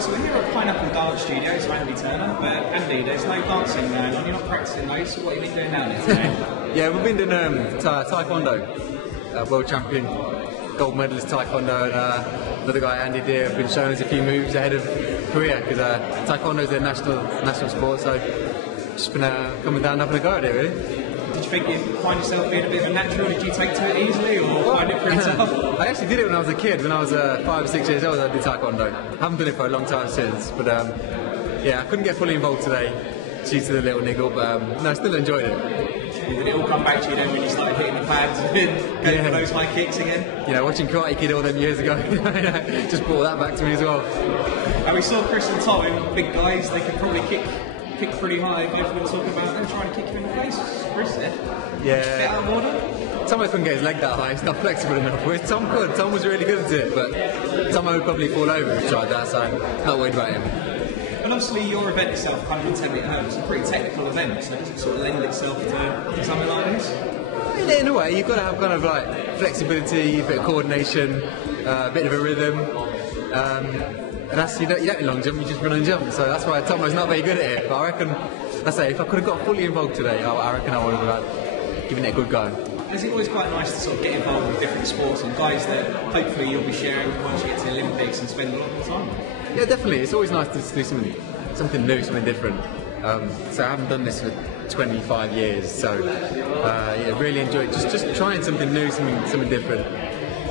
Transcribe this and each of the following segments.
Right, so we're here at Pineapple Dance Studio, it's Andy Turner, but Andy, there's no dancing going on, you're not practicing those, so what have you been doing now today? Yeah, we've been doing Taekwondo, world champion, gold medalist Taekwondo, and another guy, Andy Deere, have been showing us a few moves ahead of Korea, because Taekwondo is their national sport, so just been coming down and having a go at it, really. Did you think you find yourself being a bit of a natural? Did you take to it easily, or find it pretty tough? I actually did it when I was a kid. When I was 5 or 6 years old, I did Taekwondo. Haven't done it for a long time since, but yeah, I couldn't get fully involved today due to the little niggle, but no, I still enjoyed it. Did it all come back to you then when you started hitting the pads and going for those high kicks again? You know, watching Karate Kid all them years ago, just brought that back to me as well. And we saw Chris and Tom, big guys, they could probably kick pretty high. Both of them talking about them trying to kick you in the face. Chris said. Yeah. Bit out of order. Tomo couldn't get his leg that high, he's not flexible enough. Whereas Tom could. Tom was really good at it, but Tomo would probably fall over if he tried that, so not worried about him. And obviously your event itself, 110 metre hurdles, it's a pretty technical event, so does it sort of lend itself to something like this? In a way, you've got to have kind of like flexibility, a bit of coordination, a bit of a rhythm. And that's, you don't need long jump, you just run and jump. So that's why Tomo's not very good at it. But I reckon, I say, if I could have got fully involved today, I reckon I would have given it a good go. Is it always quite nice to sort of get involved with different sports and guys that hopefully you'll be sharing once you get to the Olympics and spend a lot of time? Yeah, definitely. It's always nice to do something new, something different. So I haven't done this for 25 years, so yeah, really enjoyed just trying something new, something different.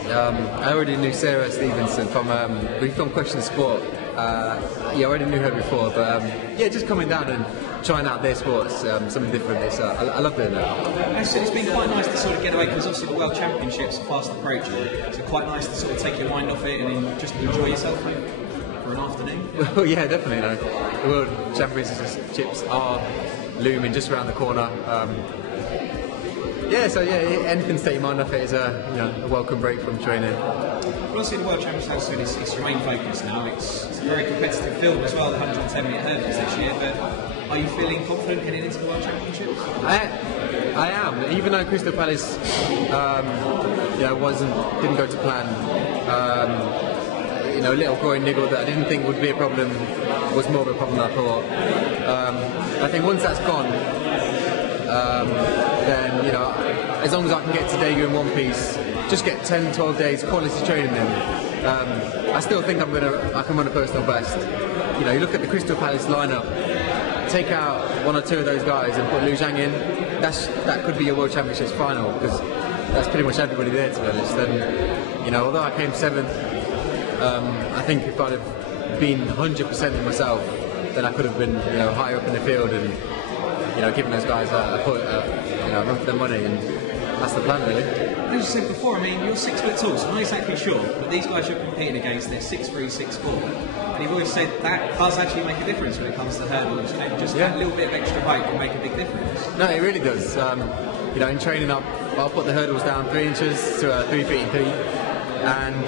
I already knew Sarah Stevenson from Question Sport. Yeah, I already knew her before, but yeah, just coming down and trying out their sports, something different. I love doing that. And so it's been quite nice to sort of get away, because obviously the World Championships are fast approaching, so quite nice to sort of take your mind off it and then just enjoy yourself for an afternoon. Well, yeah, definitely. You know, the World Championships are looming just around the corner. Yeah, so yeah, anything to take your mind off it is a welcome break from training. Well, obviously the World Championships it's your main focus now. It's a very competitive field as well, the 110 metre hurdles this year, but are you feeling confident heading into the World Championships? I am, even though Crystal Palace didn't go to plan. A little groin niggle that I didn't think would be a problem was more of a problem than I thought. I think once that's gone, then, as long as I can get to Daegu in one piece, just get 10, 12 days quality training in, I still think I can run a personal best. You look at the Crystal Palace lineup, take out one or two of those guys and put Liu Zhang in, that could be your World Championships final, because that's pretty much everybody there, to be honest. And, although I came 7th, I think if I'd have been 100% in myself, then I could have been, higher up in the field and, giving those guys a run for their money, and that's the plan, really. As you said before, I mean, you're 6 foot tall, so I'm not exactly sure, but these guys you're competing against, they're 6'3", 6'4", and you've always said that does actually make a difference when it comes to hurdles, and just that little bit of extra weight can make a big difference. No, it really does. In training I'll put the hurdles down 3 inches to 3 feet in peak, and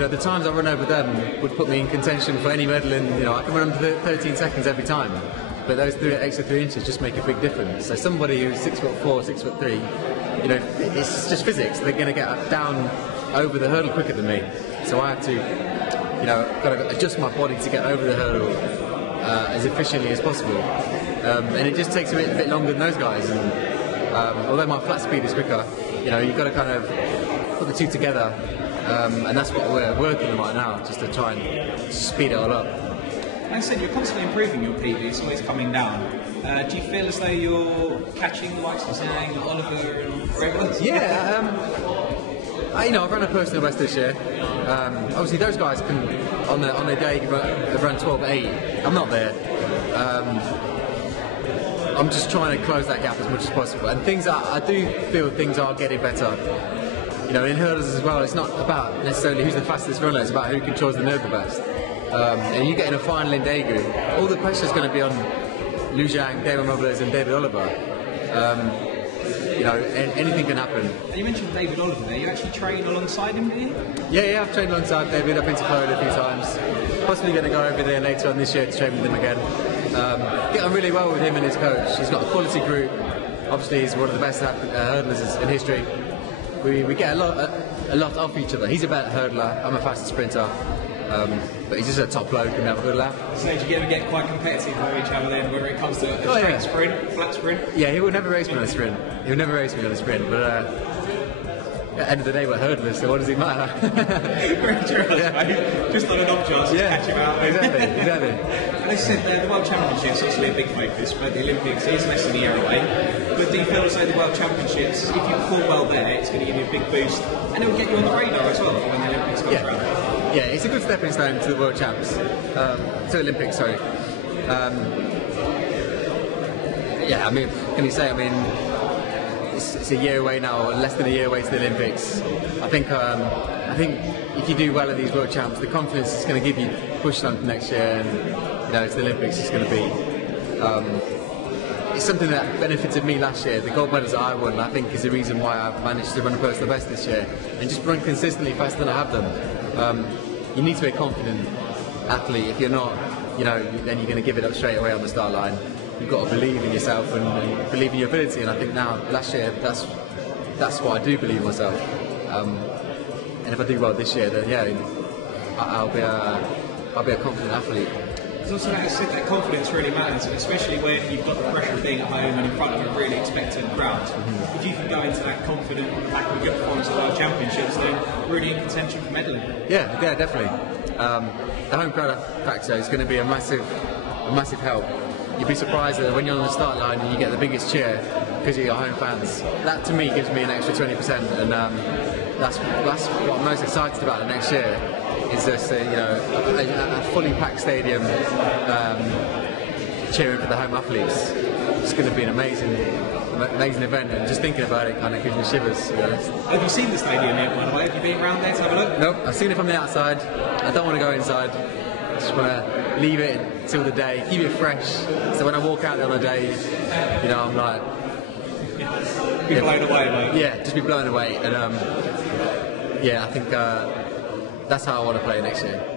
the times I run over them would put me in contention for any medal, and I can run them for 13 seconds every time. But those extra 3 inches just make a big difference. So somebody who's 6'4", 6'3", it's just physics. They're going to get down over the hurdle quicker than me. So I have to, kind of adjust my body to get over the hurdle as efficiently as possible. And it just takes a bit longer than those guys. And although my flat speed is quicker, you've got to kind of put the two together. And that's what we're working on right now, just to try and speed it all up. Like I said, you're constantly improving your PB, it's always coming down. Do you feel as though you're catching the likes of Zhang, Oliver and regulars? Yeah, I've run a personal best this year. Obviously those guys can, on their day, have run 12.8. I'm not there. I'm just trying to close that gap as much as possible. And I do feel things are getting better. In hurdles as well, it's not about necessarily who's the fastest runner, it's about who controls the nerve the best. And you get in a final in Daegu, all the pressure is going to be on Liu Zhang, David Robles and David Oliver. Anything can happen. And you mentioned David Oliver there, you actually train alongside him, do you? Yeah, I've trained alongside David. I've been to Florida a few times. Possibly going to go over there later on this year to train with him again. Get on really well with him and his coach. He's got a quality group. Obviously he's one of the best hurdlers in history. We get a lot off each other. He's a better hurdler, I'm a faster sprinter. But he's just a top bloke and have a good laugh. So do you get quite competitive with each other then, whether it comes to a straight sprint, flat sprint? Yeah, he will never race me on a sprint. He'll never race me on a sprint, but at the end of the day we're hurdlers, so what does it matter? Very true, mate. Just on an off chance, just catch him out. Exactly. And they said the World Championships obviously a big focus, but the Olympics is less than a year away. But do you feel as though the World Championships, if you perform well there, it's going to give you a big boost, and it will get you on the radar as well when the Olympics comes around? Yeah, it's a good stepping stone to the World Champs, to Olympics, sorry. Yeah, I mean, what can you say? I mean, it's a year away now, or less than a year away to the Olympics. I think if you do well at these World Champs, the confidence is going to give you pushing on to next year, and to the Olympics it's going to be. It's something that benefited me last year. The gold medals that I won, I think, is the reason why I've managed to run a personal best this year and just run consistently faster than I have done. You need to be a confident athlete. If you're not, then you're going to give it up straight away on the start line. You've got to believe in yourself and believe in your ability. And I think now, last year, that's what I do believe in myself. And if I do well this year, then I'll be a confident athlete. There's also that confidence really matters, and especially when you've got the pressure of being at home and in front of a really expectant crowd. If you can go into that confident on the back of a good performance at World Championships, then really in contention for medaling. Yeah, definitely. The home crowd factor is going to be a massive help. You'd be surprised that when you're on the start line and you get the biggest cheer because of your home fans. That to me gives me an extra 20%, and that's what I'm most excited about the next year. Is just a fully packed stadium cheering for the home athletes. It's going to be an amazing event, and just thinking about it kind of gives me shivers. Have you seen the stadium yet, by the way? Have you been around there to have a look? Nope, I've seen it from the outside. I don't want to go inside. I just want to leave it until the day, keep it fresh. So when I walk out there on a day, I'm like... Be blown away, mate. Yeah, just be blown away. And I think... that's how I want to play next year.